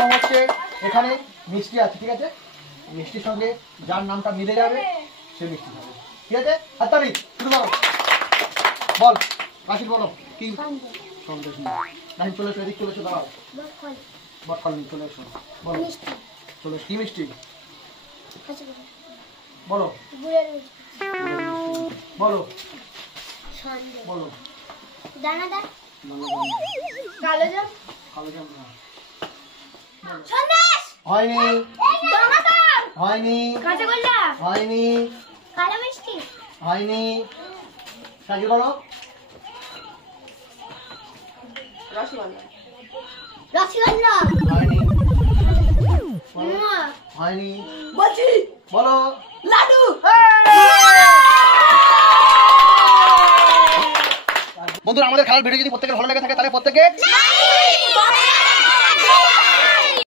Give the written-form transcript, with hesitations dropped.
নিয়ম হচ্ছে এখানে মিষ্টি আছে, ঠিক আছে? মিষ্টির সঙ্গে যার নামটা মিলে যাবে সে মিষ্টি খাবে, ঠিক আছে? হাততালি শুরু করো। বল কাশির বলো কি? সন্দেশ নাহি চলে এসো, এদিক চলে এসো, দাঁড়াও। বটফল নিয়ে চলে এসো, বলো চলে এসো। কি মিষ্টি বলো? বলো বলো। দানাদার কালো জাম না। সন্দেশ হয়নি দানাদার হয়নি কাঁচাগোল্লা হয়নি কালো মিষ্টি হয়নি। কাজে বলো। রসগোল্লা হয়নি হয়নি বলছি বলো। লাডু বন্ধুরা আমাদের খেলার ভিডিও যদি প্রত্যেকের ভালো লেগে থাকে তাহলে প্রত্যেকে